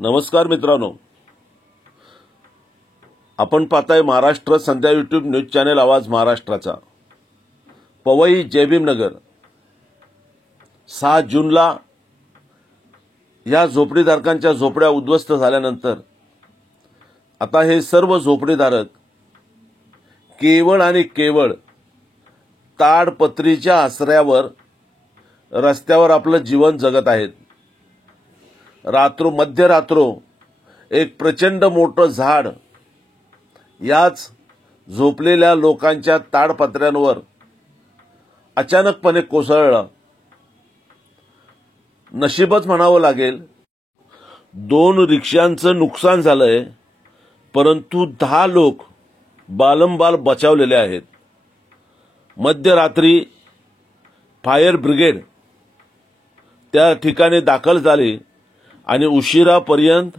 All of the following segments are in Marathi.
नमस्कार मित्रांनो, आपण पाहताय महाराष्ट्र संध्या यूट्यूब न्यूज चॅनल आवाज महाराष्ट्राचा। पवई जयभीमनगर 6 जूनला या झोपडीधारकांच्या झोपड्या उद्ध्वस्त झाल्यानंतर आता हे सर्व झोपडीधारक केवळ आणि केवळ ताडपत्रीच्या आश्रयावर रस्त्यावर आपलं जीवन जगत आहेत। मध्यरात्रो एक प्रचंड मोठं झाड याच झोपलेल्या लोकांच्या ताडपत्र्यांवर अचानकपणे कोसळलं। नशीबच म्हणावं लागेल। 2 रिक्षांचं नुकसान झालंय, परंतु 10 लोक बालंबाल बचावलेले आहेत। मध्यरात्री फायर ब्रिगेड त्या ठिकाणी दाखल झाली आणि उशिरापर्यंत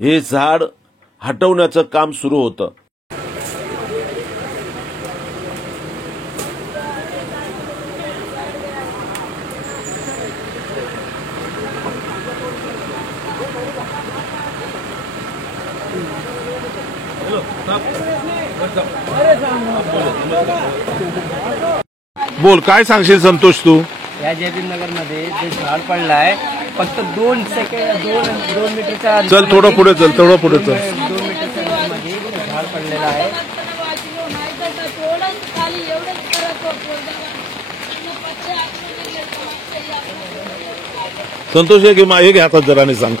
हे झाड हटवण्याचं काम सुरू होतं। बोल, काय सांगशील संतोष तू? या जयभीमनगर मध्ये जे झाड पडलाय फक्त 2 मीटरच्या चल थोडं पुढे चल, 2 मीटरच्या मध्ये झाड पडलेलं आहे। संतोष हे घे हातात जराने सांग।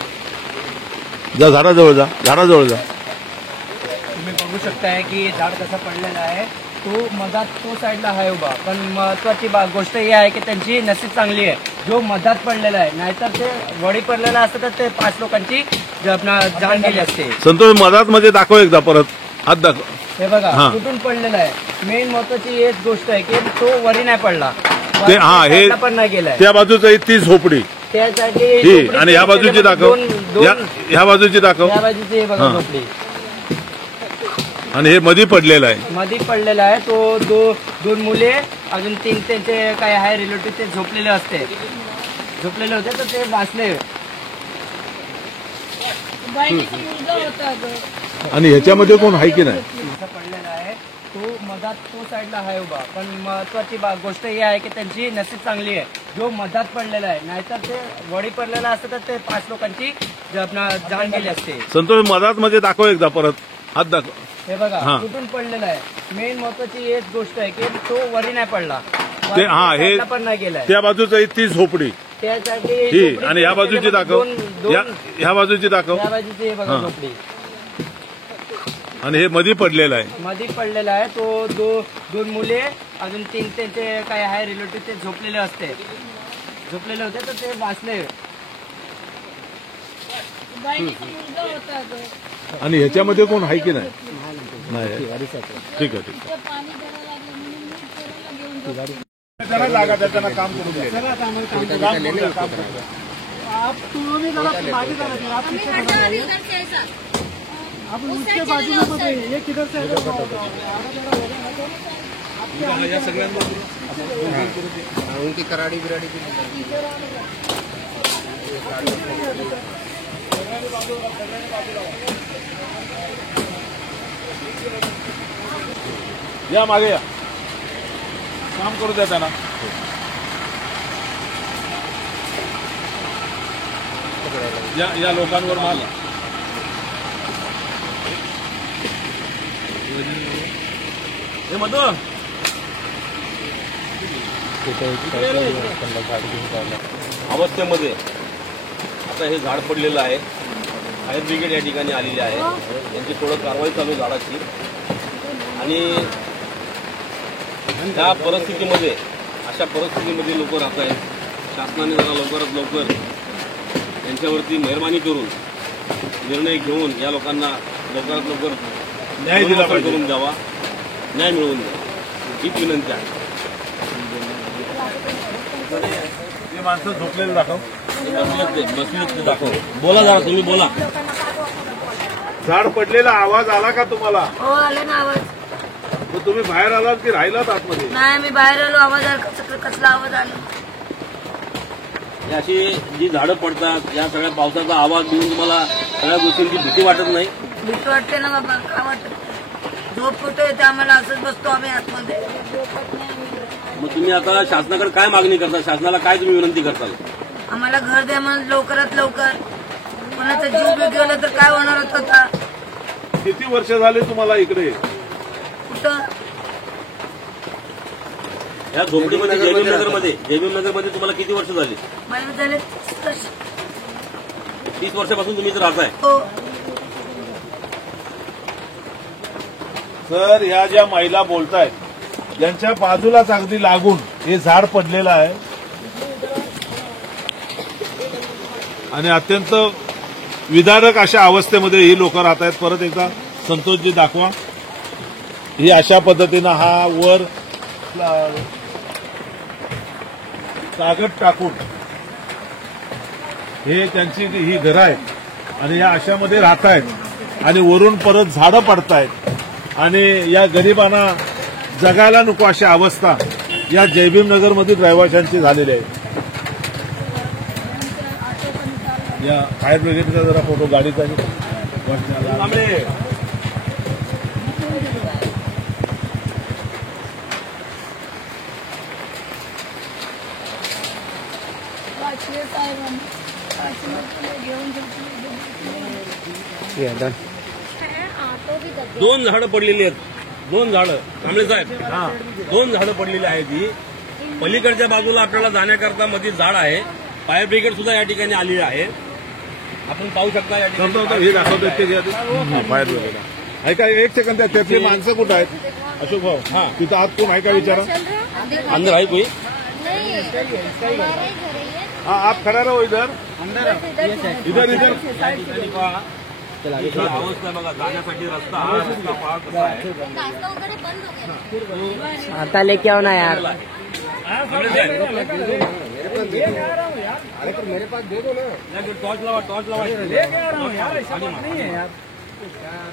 जा झाडाजवळ जा, झाडाजवळ जा। तुम्ही बघू शकताय की झाड कसं पडलेलं आहे। तो मधात तो साईडला आहे उभा, पण महत्वाची गोष्ट ही आहे की त्यांची नसीब चांगली आहे जो मधात पडलेला आहे, नाहीतर ते वडी पडलेला असतं तर ते 5 लोकांची जान गेली असते। संतोष मधात मध्ये दाखव, एकदा परत हात दाखव। हे बघा कुठून पडलेला आहे। मेन महत्वाची एक गोष्ट आहे की तो वरी नाही पडला, ते हे पण नाही गेलाय। त्या बाजूची ती झोपडी त्यासाठी आणि ह्या बाजूची दाखव, ह्या बाजूची दाखव, ह्या बाजूची बघा झोपडी आणि हे मध्ये पडलेलं आहे। मध्ये पडलेला आहे तो 2 मुले अजून 3 त्यांचे काय आहे रिलेटिव्ह ते झोपलेले होते तर ते वाचले। आणि ह्याच्यामध्ये कोण आहे की नाही पडलेला आहे तो मधात तो साईडला आहे उभा, पण महत्वाची गोष्ट ही आहे की त्यांची नसीब चांगली आहे जो मधात पडलेला आहे, नाहीतर ते वडी पडलेला असतं तर ते 5 लोकांची जान गेली असते। संतोष मधात मध्ये दाखव, एकदा परत हात दाखव। हे बघा कुठून पडलेला आहे। मेन महत्वाची एक गोष्ट आहे की तो वरी नाही पडला, ते हे पण नाही गेलाय। त्या बाजूची ती झोपडी त्यासाठी आणि ह्या बाजूची दाखव, ह्या बाजूची दाखव, ह्या बाजूची बघा झोपडी आणि हे मध्ये पडलेलं आहे। मध्ये पडलेला आहे तो 2 मुले अजून 3 त्यांचे काय आहे रिलेटिव्ह ते झोपलेले होते तर ते वाचले। आणि ह्याच्यामध्ये कोण आहे की नाही ठीक आहे काम करू दे। आप उसके बाजू में बताइए ये किधर से उनकी कराड़ी बिराड़ी भी या मागे या, काम करू द्या त्यांना। या लोकांवर माल हे मधू अवस्थेमध्ये आता हे झाड पडलेलं आहे। फायर ब्रिगेड या ठिकाणी आलेली आहे, यांची थोडं कारवाई चालू झाडाची। आणि त्या परिस्थितीमध्ये अशा परिस्थितीमध्ये लोक राहत आहेत। शासनाने जरा लवकरात लवकर यांच्यावरती मेहरबानी करून निर्णय घेऊन या लोकांना लवकरात लवकर न्याय दिला करून द्यावा, न्याय मिळवून द्यावा हीच विनंती आहे। हे माणसं झोपलेलं दाखव, बसलेत दाखव। बोला जरा, तुम्ही बोला। झाड पडलेला आवाज आला का तुम्हाला? हो आला ना आवाज। तुम्ही बाहेर आलात की राहिलात आतमध्ये? नाही, मी बाहेर आलो, आवाज कसला आवाज आला। ही अशी जी झाडं पडतात या सगळ्या पावसाचा आवाज घेऊन तुम्हाला सगळ्या गोष्टींची भीती वाटत नाही? भीती वाटते ना बाबा, काय वाटत? झोप होतोय ते आम्हाला, असंच बसतो आम्ही आतमध्ये. मग तुम्ही आता शासनाकडे काय मागणी करता? शासनाला काय तुम्ही विनंती करताल? आम्हाला घर द्या म्हणून लवकरात लवकर. कोणाचा जीव बी गेला तर काय होणार होता? किती वर्ष झाले तुम्हाला इकडे? कुठं या झोपडीमध्ये जयभीमनगरमध्ये तुम्हाला किती वर्ष झाली? मला झाले 30 वर्षापासून तुम्ही इथे राहताय. हो. सर, ह्या ज्या महिला बोलतायत यांच्या बाजूलाच अगदी लागून हे झाड पडलेलं आहे आणि अत्यंत विदारक अशा अवस्थेमध्ये ही लोक राहत आहेत. परत एकदा संतोषजी दाखवा. ही अशा पद्धतीनं हा वर कागद टाकून हे त्यांची ही घरं आहेत आणि या अशामध्ये राहत आहेत आणि वरून परत झाडं पडतायत आणि या गरिबांना जगायला नको अशी अवस्था या जयभीमनगरमधील रहिवाशांची झालेली आहे. या फायर ब्रिगेडचा जरा फोटो गाडीचा दोन झाडं पडलेली आहेत. 2 झाडं कांबळे साहेब, 2 झाडं पडलेली आहेत. ही पलीकडच्या बाजूला आपल्याला जाण्याकरता मध्ये झाड आहे. फायर ब्रिगेड सुद्धा या ठिकाणी आलेली आहे. आपण पाहू शकता या ठिकाणी हे दाखवतो फायर ब्रिगेड. ऐका एक सेकंद, त्यातली माणसं कुठं आहेत? अशोक भाऊ, हा तिथं आत कोण आहे का विचारा? अंदर आहे कोई? हाँ, आप खड़ा रहो इधर इधर इधर. अवस्था बघा, जाण्यासाठी रस्ता हा रस्ता पहा कसा आहे. आता लेके आओ ना यार. टॉर्च लावा, टॉर्च लावा.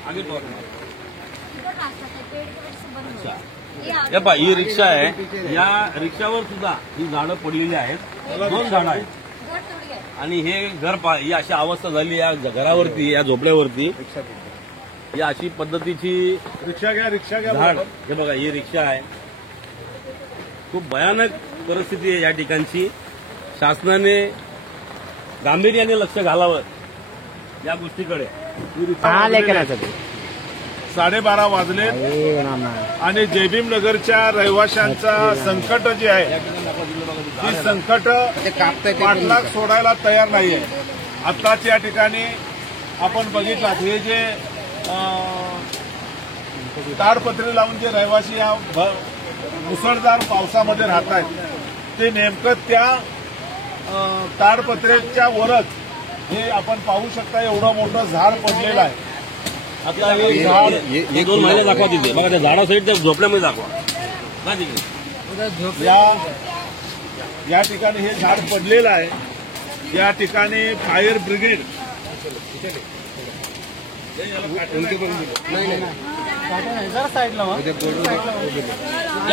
आगे टॉर्च. या पहा, ही रिक्षा आहे. या रिक्षावर सुद्धा ही झाडं पडलेली आहेत. 2 झाडं आहेत आणि हे घर पहा, ही अशी अवस्था झाली या घरावरती, या झोपड्यावरती. ही अशी पद्धतीची रिक्षा घ्या झाड. हे बघा, ही रिक्षा आहे. खूप भयानक परिस्थिती आहे या ठिकाणची. शासनाने गांभीर्याने लक्ष घालावं या गोष्टीकडे. हा लेकर 12:30 वाजले आणि जयभीमनगरच्या रहिवाशांचा संकट जे आहे ती संकट पाठलाग सोडायला तयार नाहीये. आत्ताच या ठिकाणी आपण बघितलं, हे जे ताडपत्री लावून जे रहिवासी या मुसळधार पावसामध्ये राहत आहेत ते नेमकं त्या ताडपत्र्याच्या वरच हे आपण पाहू शकता एवढं मोठं झाड पडलेलं आहे. आता हे झाड 2 महिने दाखवा तिथे बघा, त्या झाडासहित त्या झोपड्यामध्ये दाखवा ना तिकडे. या ठिकाणी हे झाड पडलेलं आहे. या ठिकाणी फायर ब्रिगेड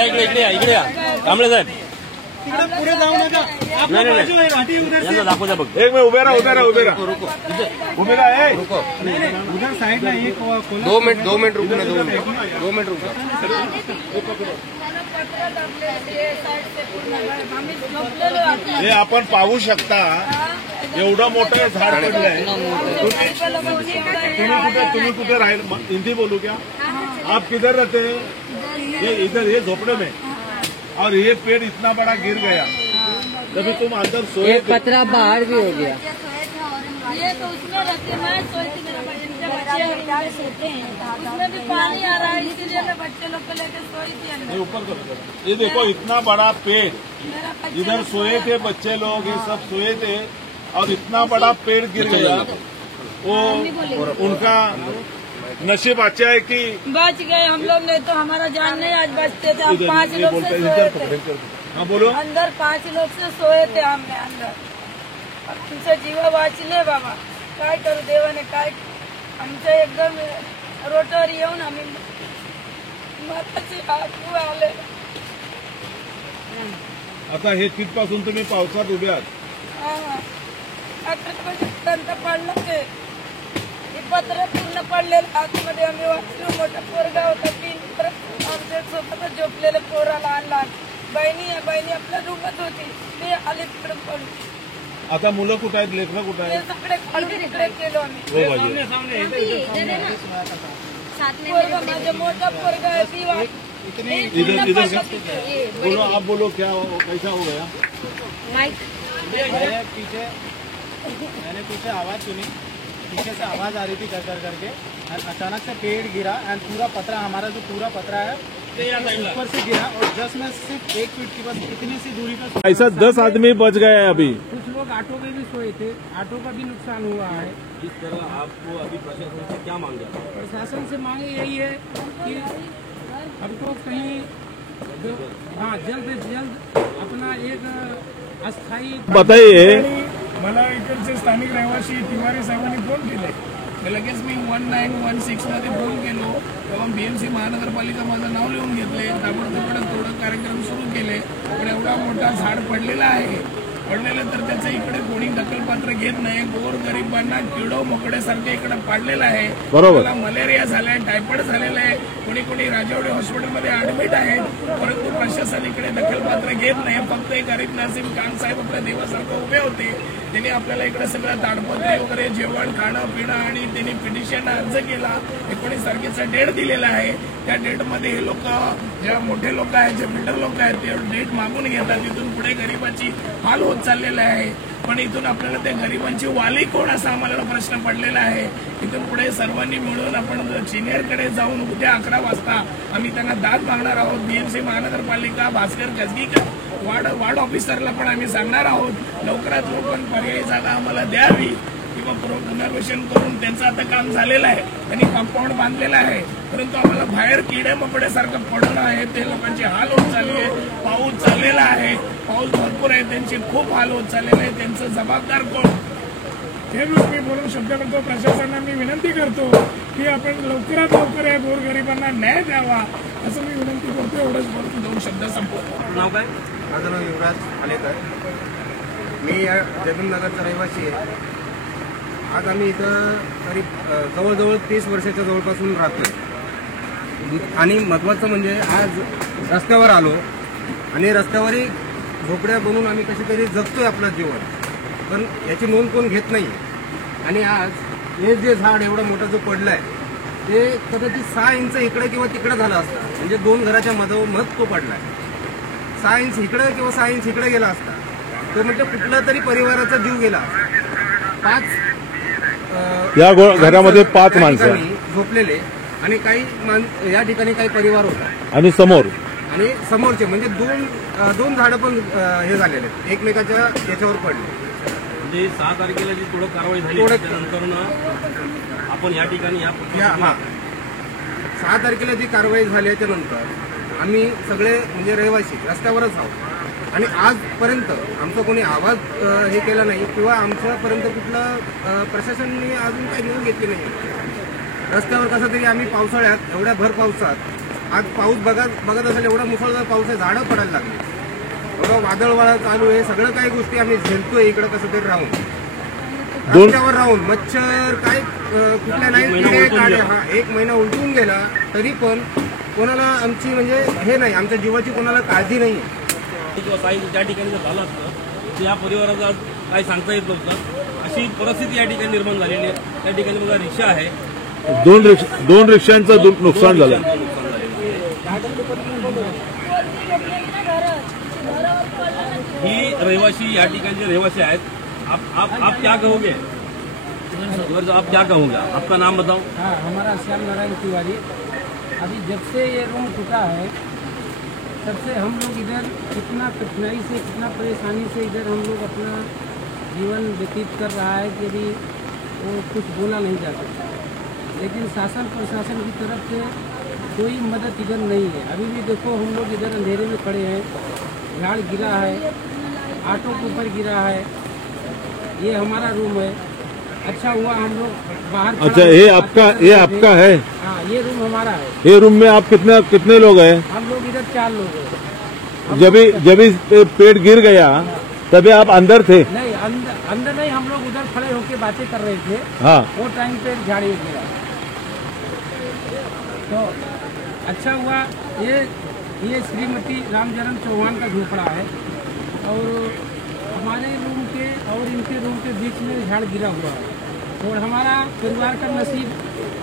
इकडे या कांबळे साहेब. पुढे जाऊ नका. यांना दाखवू द्या बघ. एक मिनिट उभे राहा. उभे राहा. उधर साइडला एक 2 मिनिट रुकू ना. 2 मिनिट रुका. हे आपण पाहू शकता एवढं मोठं झाड पडलंय. तुम्ही कुठे राहील? हिंदी बोलू क्या? आप किधर रहते हैं? ये इधर, ये झोपड़े में. और ये पेड़ इतना बड़ा गिर गया, तभी तुम अंदर सोए. एक पतरा बाहर भी हो गया. ये तो उसमें रहते हैं, मैं सोचती मेरे बच्चे सोते हैं, उसमें भी पानी आ रहा है, इसीलिए मैं बच्चे लोग को लेकर सोई थी अंदर. ये ऊपर करो. ये देखो इतना बड़ा पेड़, इधर सोए थे बच्चे लोग, ये सब सोए थे और इतना बड़ा पेड़ गिर गया. वो उनका नसीब अच्छा है कि बच गए हम लोग, नहीं तो हमारा जान नहीं आज बचते थे. हम 5 लोग से सोए थे. हाँ बोलो. अंदर 5 लोग से सोए थे हमने अंदर. तुमचं जीव वाचले बाबा, काय करू देवाने, काय आमचं एकदम रोटावर येऊन आम्ही मताची हात आले. आता हे तिथपासून तुम्ही पावसात उभे आहात. डॉक्टरपर्यंत पडलं ते पत्र पूर्ण पडलेलं आतमध्ये आम्ही वाचलो. मोठा पोरगा होता 3 आमच्या सोबतच झोपलेलं पोरा लहान लहान बहिणी आपल्या रूमच होती. ते आले तिकडे पडून. आता मुलं कुठं आहेत, लेकरं कुठं ते आहेत? सगळे काढून इकडे केलो आम्ही. हो बाजी पोरगा माझा मोठा पोरगा आहे ती इधर इधर बोलो, आप बोलो क्या कैसा हो गया? मैंने पीछे आवाज सुनी, पीछे से आवाज आ रही थी कर करके, और अचानक से पेड़ गिरा एंड पूरा पतरा, हमारा जो पूरा पतरा है ऊपर से गिरा और जस्ट में सिर्फ 1 फीट की बस इतनी सी दूरी पर ऐसा 10 आदमी बच गए हैं अभी। कुछ लोग ऑटो में भी सोए थे, ऑटो का भी नुकसान हुआ है। जिस तरह आपको अभी प्रशासन से क्या मांग है? प्रशासन से मांग यही है कि हमको कहीं जल्द से जल्द अपना एक अस्थायी बताइए। मला इकडचे स्थानिक रहिवासी तिवारी साहेबांनी फोन केले. लगेच मी 1916 मध्ये फोन केलो. तेव्हा BMC महानगरपालिका माझं नाव लिहून घेतले. ताबडतोब थोडं कार्यक्रम सुरू केले. पण एवढा मोठा झाड पडलेला आहे, पडलेलं तर त्याचं इकडे कोणी दखलपात्र घेत नाही. गोरगरिबांना किडो मोकड्यासारखं इकडे पाडलेलं आहे. बरोबर. मलेरिया झालाय, टायफॉइड झालेला आहे. कोणी राजवाडी हॉस्पिटलमध्ये ऍडमिट आहेत, परंतु प्रशासन इकडे दखलपात्र घेत नाही. फक्त एक गरीब नसीम खान साहेब आपल्या देवासारखं उभे होते. त्यांनी आपल्याला इकडे सगळं ताडपत्री वगैरे जेवण खाणं पिणं आणि त्यांनी पिटिशन अर्ज केला. 19 तारखेचा डेट दिलेला आहे. त्या डेटमध्ये हे लोक, जे मोठे लोक आहेत, जे बिल्डर लोक आहेत, ते डेट मागून घेतात. तिथून पुढे गरिबांची हाल होत चाललेला आहे. पण इथून आपल्याला त्या गरिबांची वाली कोण असा आम्हाला प्रश्न पडलेला आहे. इथून पुढे सर्वांनी मिळून आपण सिनियरकडे जाऊन उद्या 11 वाजता आम्ही त्यांना दाद मागणार आहोत. BMC महानगरपालिका भास्कर कसगीकर वार्ड ऑफिसरला पण आम्ही सांगणार आहोत, लवकरात लवकर पर्यायी जागा आम्हाला द्यावी किंवा पुनर्वसन करून त्यांचं आता काम झालेलं आहे. त्यांनी कंपाऊंड बांधलेलं आहे, परंतु आम्हाला बाहेर किडे मकोड्यासारखं पडणं आहे. ते लोकांची हाल होत चालली आहे. पाऊस चाललेला आहे, पाऊस भरपूर आहे, त्यांचे खूप हाल होत चाललेले आहे. त्यांचं जबाबदार कोण हे मी बोलून शब्द करतो. प्रशासनाला मी विनंती करतो की आपण लवकरात लवकर या गोरगरिबांना न्याय द्यावा असं मी विनंती करतो. एवढंच बोलून 2 शब्द संपवतो. नाव काय? माझं नाव युवराज आलेकर. मी या जयभीमनगरचा रहिवासी आहे. आज आम्ही इथं करीब जवळजवळ 30 वर्षाच्या जवळपासून राहतोय. आणि महत्त्वाचं म्हणजे आज रस्त्यावर आलो आणि रस्त्यावरही झोपड्या बनवून आम्ही कशी तरी जगतोय आपलं जीवन, पण याची नोंद कोण घेत नाही. आणि आज हे जे झाड एवढं मोठं जो पडलं आहे ते कदाचित 6 इंच इकडे किंवा तिकडे झालं असतं. म्हणजे 2 घराच्या मधोमध तो पडला आहे. 6 इंच इकडे किंवा 6 इंच इकडे गेला असता तो म्हणजे कुठला तरी परिवाराचा जीव गेला. 5 या घरामध्ये 5 माणसं झोपलेले आणि काही या ठिकाणी काही परिवार होता आणि समोरचे म्हणजे दोन झाडं पण हे झालेले एकमेकाच्या याच्यावर पडले. म्हणजे 6 तारखेला जी थोडं कारवाई झाली त्यानंतर आपण या ठिकाणी 6 तारखेला जी कारवाई झाल्याच्या नंतर आम्ही सगळे म्हणजे रहिवासी रस्त्यावरच आहोत. आणि आजपर्यंत आमचा कोणी आवाज हे केला नाही किंवा आमच्यापर्यंत कुठलं प्रशासनाने अजून काही निवडून घेतली नाही. रस्त्यावर कसं तरी आम्ही पावसाळ्यात एवढ्या भर पावसात आज पाऊस बघत असेल एवढा मुसळधार पाऊस आहे, झाडं पडायला लागली, एवढं वादळवाळा चालू आहे. सगळं काही गोष्टी आम्ही झेलतोय इकडं कसं तरी राहून रस्त्यावर राहून. मच्छर काय कुठल्या नाही काढे. 1 महिना उलटून गेला तरी पण कोणाला आमची म्हणजे हे नाही, आमच्या जीवाची कोणाला काळजी नाही. किंवा काही ज्या ठिकाणी जर झालं असतं त्या परिवाराचा काही सांगता येत नव्हतं. अशी परिस्थिती या ठिकाणी निर्माण झालेली आहे. त्या ठिकाणी बघा रिक्षा आहे, 2 रिक्षांचं नुकसान झालं. ही रहिवासी या ठिकाणचे रहिवासी आहेत. आप क्या कहोगे? आप क्या कहोगे? आपका नाम बताओ. हाँ, हमारा श्याम नारायण तिवारी. अभी जब से ये रूम टूटा है तब से हम लोग इधर कितना कठिनाई से कितना परेशानी से इधर हम लोग अपना जीवन व्यतीत कर रहा है कि अभी वो कुछ बोला नहीं जा सकता. लेकिन शासन प्रशासन की तरफ से कोई मदद इधर नहीं है. अभी भी देखो हम लोग इधर अंधेरे में खड़े हैं, झाड़ गिरा है, ऑटो के ऊपर गिरा है. ये हमारा रूम है. अच्छा हुआ हम लोग बाहर. अच्छा, ये आपका है? हाँ, ये रूम हमारा है. ये रूम में आप कितने लोग हैं? हम लोग इधर 4 लोग हैं. जब पेड़ गिर गया तभी आप अंदर थे? नहीं, अंदर नहीं, हम लोग उधर खड़े होकर बातें कर रहे थे, हाँ वो टाइम पे झाड़ गिर गिरा। तो अच्छा हुआ ये श्रीमती रामचरण चौहान का झोपड़ा है और हमारे रूम के और इनके रूम के बीच में झाड़ गिरा हुआ है और हमारा परिवार का नसीब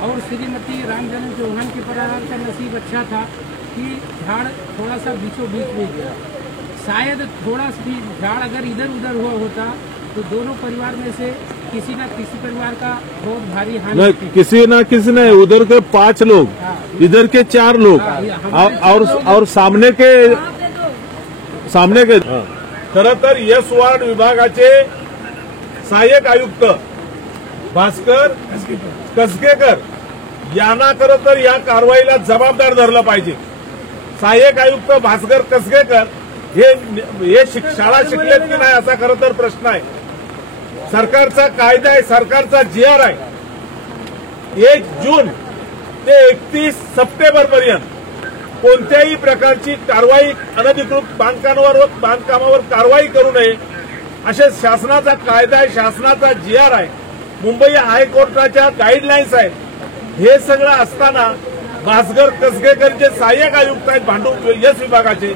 और श्रीमती रामचरण चौहान के परिवार का नसीब अच्छा था कि झाड़ थोड़ा सा बीचों बीच में गिरा। शायद थोड़ा भी झाड़ अगर इधर उधर हुआ होता तो दोनों परिवार में से किसी न किसी परिवार का बहुत भारी हानि नहीं, होती। किसी ना किसी ने, उधर के 5 लोग, इधर के 4 लोग और सामने के खरं तर यस वार्ड विभागाचे सहाय्यक आयुक्त भास्कर कसगेकर यांना खरं तर या कारवाईला जबाबदार धरलं पाहिजे। सहाय्यक आयुक्त भास्कर कसगेकर हे शाळा शिकलेत की नाही असा खरं तर प्रश्न आहे। सरकारचा कायदा आहे, सरकारचा जीआर आहे। 1 जून ते 31 सप्टेंबर पर्यंत कोणत्याही प्रकारची कारवाई अनधिकृत बांधकामावर कारवाई करू नये असे शासनाचा कायदा आहे, शासनाचा जीआर आहे, मुंबई हायकोर्टाच्या गाईडलाईन्स आहेत। हे सगळं असताना भास्कर कसगेकर जे सहाय्यक आयुक्त आहेत भांडूप यस विभागाचे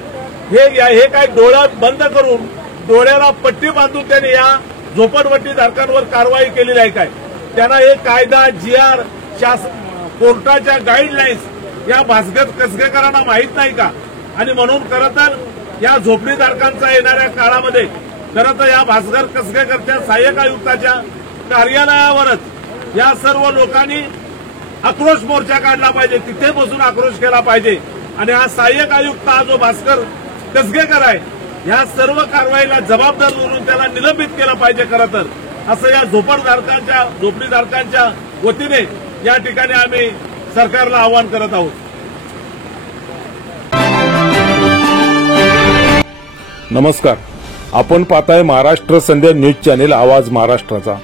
हे काय डोळा बंद करून डोळ्याला पट्टी बांधून त्यांनी या झोपडपट्टीधारकांवर कारवाई केलेली आहे काय? त्यांना हे कायदा जीआर कोर्टाच्या गाईडलाईन्स या भास्कर कसगेकरांना माहीत नाही का? आणि म्हणून खरं तर या झोपडीधारकांचा येणाऱ्या काळामध्ये खरं तर या भास्कर कसगेकरच्या सहाय्यक आयुक्ताच्या कार्यालयावरच या सर्व लोकांनी आक्रोश मोर्चा काढला पाहिजे, तिथे बसून आक्रोश केला पाहिजे। आणि हा सहाय्यक आयुक्त हा जो भास्कर कसगेकर आहे या सर्व कारवाईला जबाबदार धरून त्याला निलंबित केलं पाहिजे खरं तर, असं या झोपडीधारकांच्या वतीने या ठिकाणी आम्ही सरकारला आवाहन करत आहोत। नमस्कार, आपण पाहताय महाराष्ट्र संध्या न्यूज चॅनेल आवाज महाराष्ट्राचा।